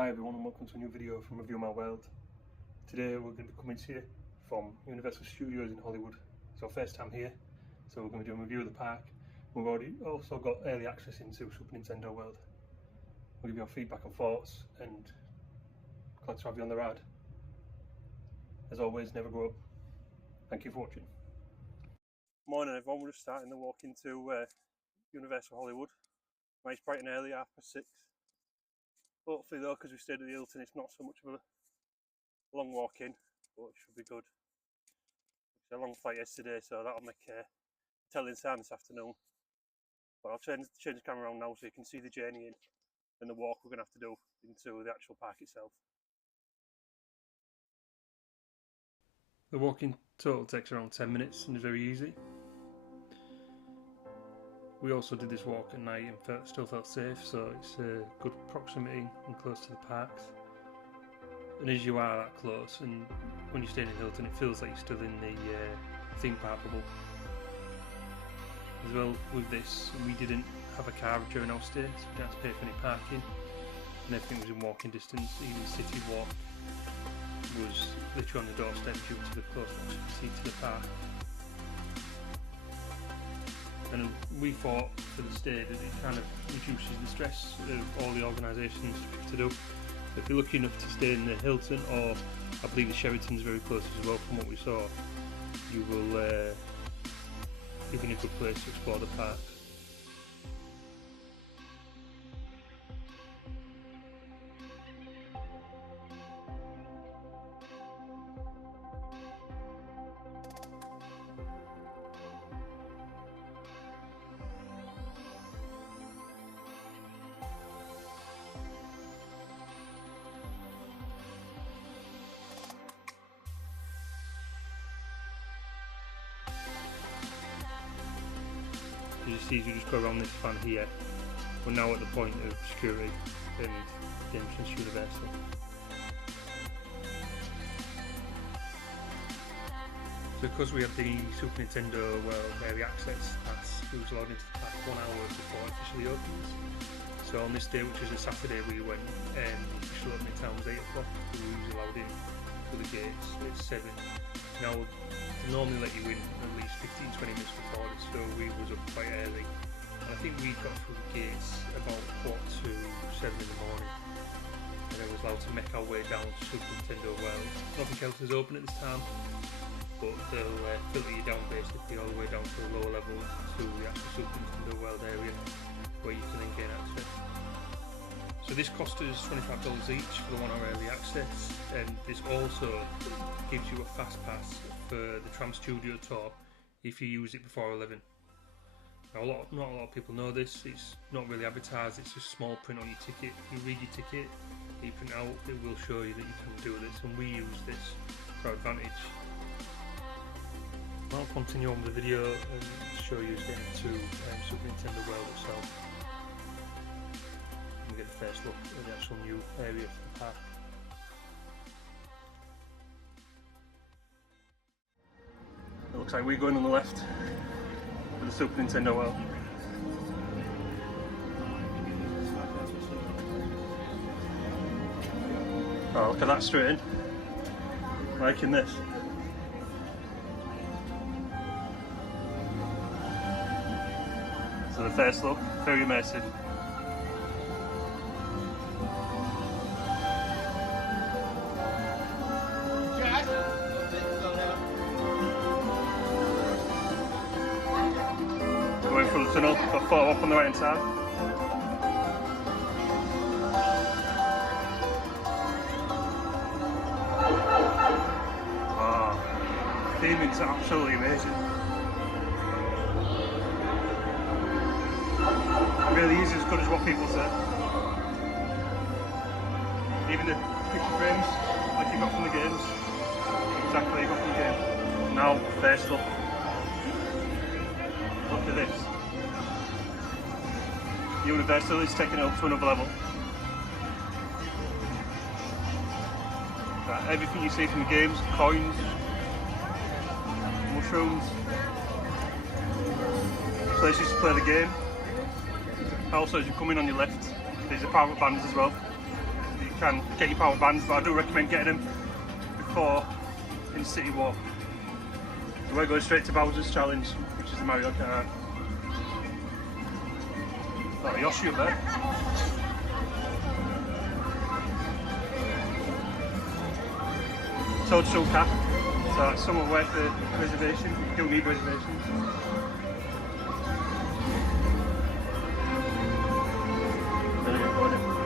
Hi everyone and welcome to a new video from Review My World. Today we're going to be coming to you from Universal Studios in Hollywood. It's our first time here, so we're going to be doing a review of the park. We've already also got early access into Super Nintendo World. We'll give you our feedback and thoughts, and glad to have you on the ride. As always, never grow up. Thank you for watching. Morning everyone, we're just starting the walk into Universal Hollywood. Nice bright and early, 6:30. Hopefully though, because we stayed at the Hilton, it's not so much of a long walk in, but it should be good. It's a long flight yesterday, so that'll make telling time this afternoon. But I'll change the camera around now so you can see the journey in and the walk we're going to have to do into the actual park itself. The walk in total takes around 10 minutes and is very easy. We also did this walk at night and still felt safe, so it's a good proximity and close to the parks. And as you are that close, and when you're staying in Hilton, it feels like you're still in the theme park bubble. As well with this, we didn't have a car during our stay, so we didn't have to pay for any parking, and everything was in walking distance. Even City Walk was literally on the doorstep due to the close proximity to the park. And we thought for the stay that it kind of reduces the stress of all the organisations to do. If you're lucky enough to stay in the Hilton, or I believe the Sheraton's very close as well from what we saw, you will be in a good place to explore the park. As you see, as you just go around this fan here, we're now at the point of security and the entrance to Universal. So because we had the Super Nintendo World Early Access Pass, we was allowed into the park 1 hour before it officially opens. So on this day, which was a Saturday, we went, the official opening time was 8 o'clock, we was allowed in through the gates at 7. Now, they normally let you in at least 15-20 minutes before this, so we was up quite early. And I think we got through the gates about 7:15 in the morning, and then was allowed to make our way down to Super Nintendo World. Nothing else is open at this time, but they'll filter you down basically all the way down to the lower level to the actual Super Nintendo World area, where you can then gain access. So this cost us $25 each for the 1 hour early access, and this also gives you a fast pass for the Tram Studio tour if you use it before 11. Now not a lot of people know this, it's not really advertised, it's just small print on your ticket. If you read your ticket, you print out, it will show you that you can do this, and we use this for our advantage. I'll continue on with the video and show you getting to Super Nintendo World itself. We get a first look at the actual new area for the park. It looks like we're going on the left for the Super Nintendo World. Oh, look at that straight in. Liking this. So the first look, very immersive. Going through the tunnel, got photo up on the right hand side. Oh, the theming's absolutely amazing. It really is as good as what people say. Even the picture frames, like you got from the games, exactly like you got from the game. Now, first look. Look at this. Universal is taking it up to another level. Everything you see from the games, coins, mushrooms, places to play the game. Also, as you come in on your left, there's the private bands as well. You can get your power bands, but I do recommend getting them before in City Walk. So we're going straight to Bowser's Challenge, which is the Mario Kart. Got a Yoshi up there. Toadstool cap, so that's somewhat worth the reservation. You don't need reservations. There you go.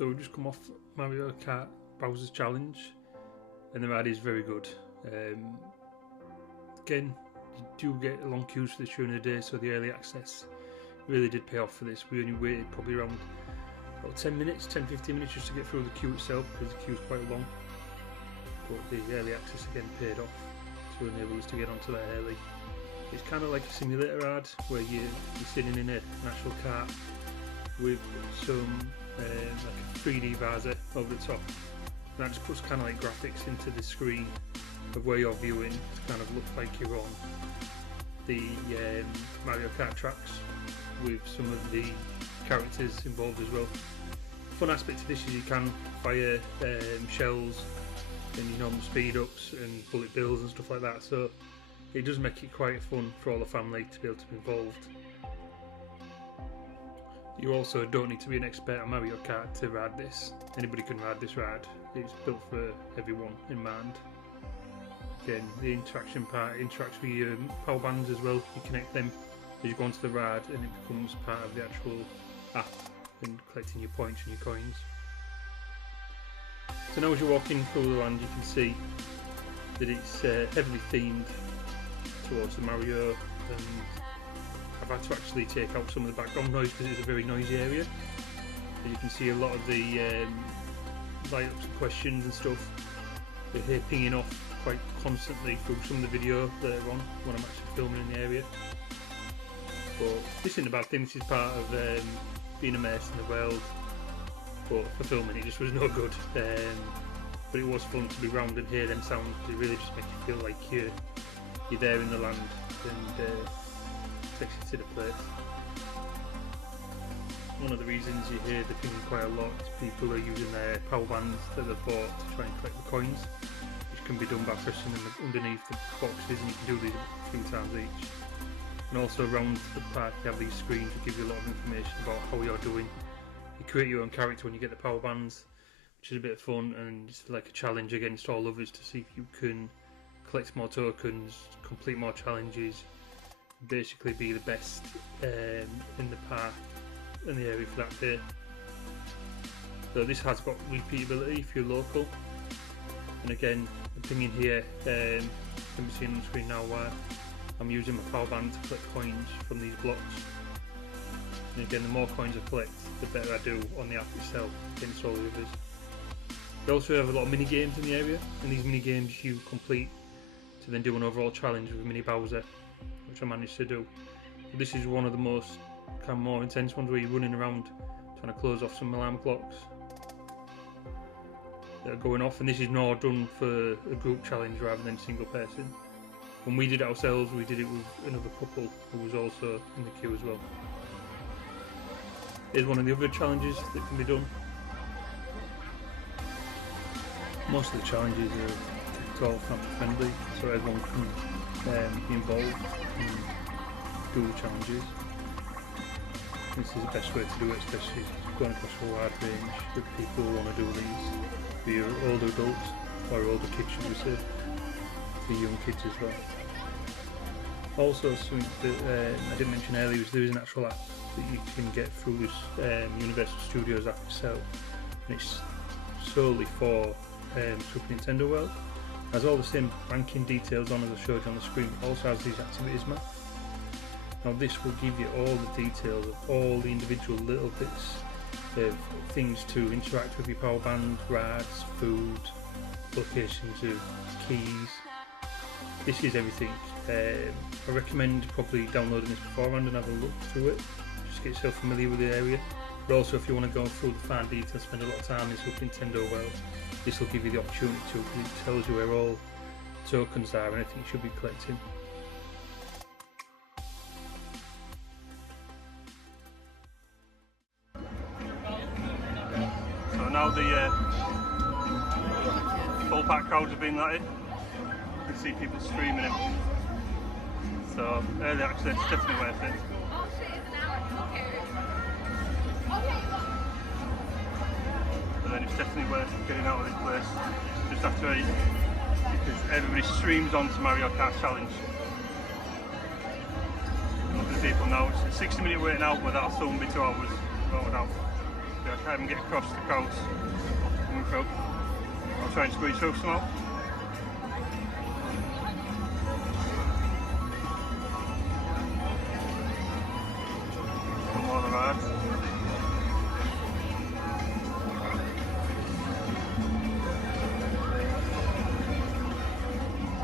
So we've just come off Mario Kart Bowser's Challenge, and the ride is very good. Again, you do get long queues for this during the day, so the early access really did pay off for this. We only waited probably around about 10 15 minutes just to get through the queue itself, because the queue is quite long. But the early access again paid off to enable us to get onto that early. It's kind of like a simulator ride where you're sitting in an actual car with some like a 3D visor over the top. And that just puts kind of like graphics into the screen of where you're viewing to kind of look like you're on the Mario Kart tracks with some of the characters involved as well. Fun aspect to this is you can fire shells and your normal speed ups and bullet bills and stuff like that, so it does make it quite fun for all the family to be able to be involved. You also don't need to be an expert on Mario Kart to ride this. Anybody can ride this ride. It's built for everyone in mind. Again, the interaction part interacts with your power bands as well. You connect them as you go onto the ride, and it becomes part of the actual app and collecting your points and your coins. So now as you're walking through the land, you can see that it's heavily themed towards the Mario, and I've had to actually take out some of the background noise because it's a very noisy area. As you can see, a lot of the light-ups and questions and stuff, they're here pinging off quite constantly through some of the video later on when I'm actually filming in the area. But this isn't a bad thing, this is part of being immersed in the world, but for filming it just was no good. But it was fun to be round and hear them sounds. They really just make you feel like you're there in the land, and takes you to the place. One of the reasons you hear the pinging quite a lot is people are using their power bands that they've bought to try and collect the coins, which can be done by pressing them underneath the boxes, and you can do these a few times each. And also around the park you have these screens that give you a lot of information about how you're doing. You create your own character when you get the power bands, which is a bit of fun, and it's like a challenge against all others to see if you can collect more tokens, complete more challenges, basically be the best in the park in the area for that day. So this has got repeatability if you're local, and again the thing in here can be seen on the screen now where I'm using my power band to collect coins from these blocks. And again, the more coins I collect, the better I do on the app itself against all the others. We also have a lot of mini games in the area, and these mini games you complete to then do an overall challenge with Mini Bowser, which I managed to do. This is one of the most kind of more intense ones where you're running around trying to close off some alarm clocks that are going off, and this is more done for a group challenge rather than single person. When we did it ourselves, we did it with another couple who was also in the queue as well. Here's one of the other challenges that can be done. Most of the challenges are all family friendly, so everyone can be involved and do the challenges. This is the best way to do it, especially going across a wide range of people who want to do these. Be your older adults or older kids, should we say, for young kids as well. Also, something that I didn't mention earlier is there is an actual app that you can get through this Universal Studios app itself, and it's solely for Super Nintendo World. It has all the same ranking details on as I showed you on the screen, but also has these activities map. Now this will give you all the details of all the individual little bits of things to interact with your power band, rides, food, locations of keys. This is everything. I recommend probably downloading this beforehand and have a look through it, just to get yourself familiar with the area. But also if you want to go through the fine details, spend a lot of time in Super Nintendo World, this will give you the opportunity to, because it tells you where all tokens are and anything you should be collecting. So now the full pack crowds have been letting. You can see people streaming it. So early access, definitely worth it. Oh shit, it's an hour. Okay. But then it's definitely worth getting out of this place just after 8, because everybody streams on to Mario Kart Challenge. Look at the people now, it's a 60-minute wait now, but that'll soon be 2 hours, without a doubt. I can't even get across the crowds coming through. I'll try and squeeze through somehow. Come on the ride.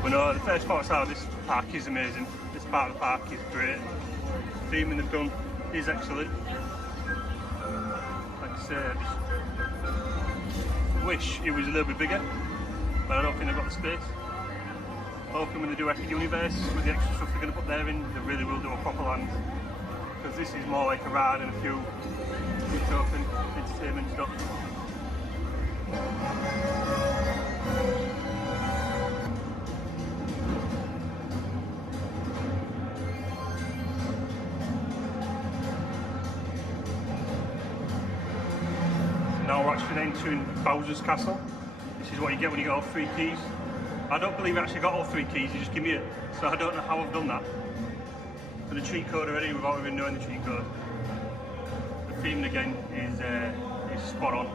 But no, the first part of this park is amazing. This part of the park is great. The theming they've done is excellent. Like I said, I wish it was a little bit bigger, but I don't think they've got the space. Hoping when they do Epic Universe, with the extra stuff they're going to put there in, they really will do a proper land. Because this is more like a ride and a few token entertainment stuff. Now we're actually entering Bowser's Castle. This is what you get when you get all 3 keys. I don't believe I actually got all 3 keys, you just give me it. So I don't know how I've done that. But the cheat code already without even knowing the cheat code. The theme again is spot on.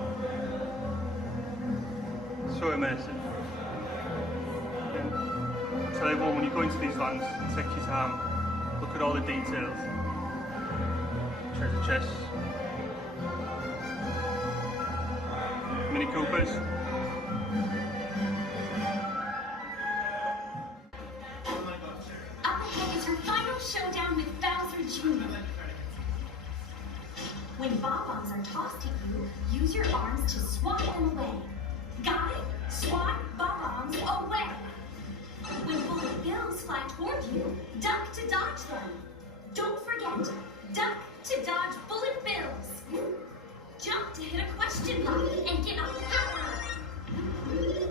So immersive. I tell everyone when you go into these lands, take your time, look at all the details. Treasure chests. Mini Coopers. Up ahead is your final showdown with Bowser Jr. When bob-ombs are tossed at you, use your arms to swat them away. Got it? Swat bob-ombs away. When bullet bills fly toward you, duck to dodge them. Don't forget, duck to dodge bullet bills. Jump to hit a question mark and get a power.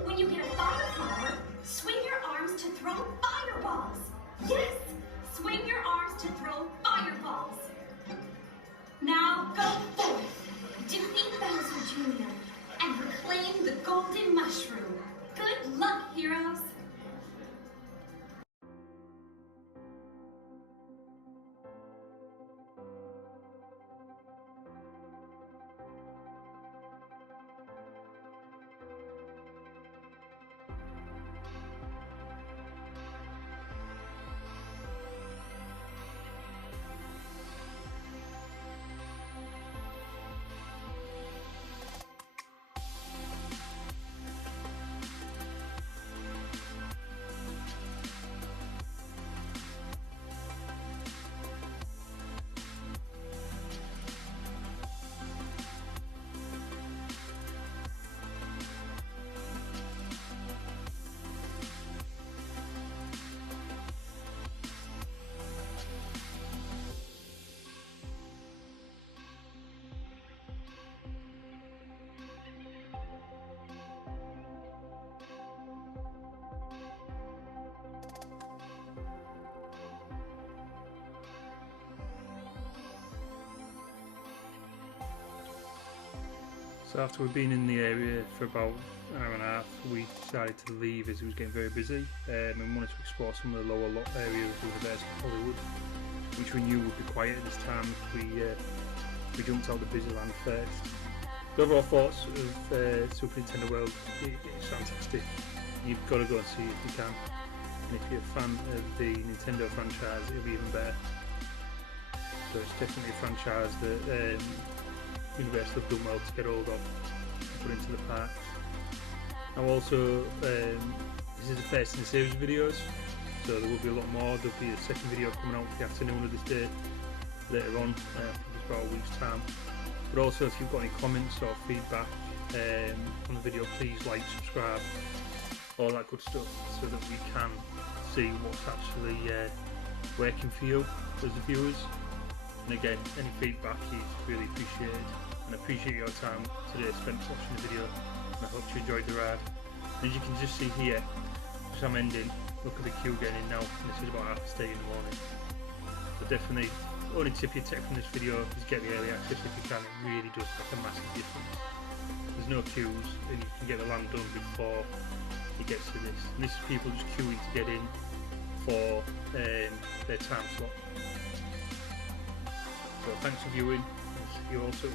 When you get a fire flower, swing your arms to throw fireballs. Yes, swing your arms to throw fireballs. Now go forth, defeat Bowser Jr. and reclaim the golden mushroom. Good luck, heroes. So after we'd been in the area for about an hour and a half, we decided to leave as it was getting very busy, and wanted to explore some of the lower lot areas of the best of Hollywood, which we knew would be quiet at this time if we jumped out the busy land first. The overall thoughts of Super Nintendo World, it's fantastic. You've got to go and see it if you can, and if you're a fan of the Nintendo franchise, it'll be even better. So it's definitely a franchise that Universal have done well to get hold of and put into the parks. Now also, this is the first in a series of videos, so there will be a lot more. There'll be a second video coming out for the afternoon of this day later on, I think it's about a week's time. But also, if you've got any comments or feedback on the video, please like, subscribe, all that good stuff, so that we can see what's actually working for you as the viewers. And again, any feedback is really appreciated, and I appreciate your time today spent watching the video, and I hope you enjoyed the ride. And as you can just see here, as I'm ending, look at the queue getting in now, and this is about 8:30 in the morning. So definitely, only tip you take from this video is get the early access if you can. It really does make a massive difference. There's no queues, and you can get the land done before it gets to this. And this is people just queuing to get in for their time slot. So thanks for viewing, and see you all soon.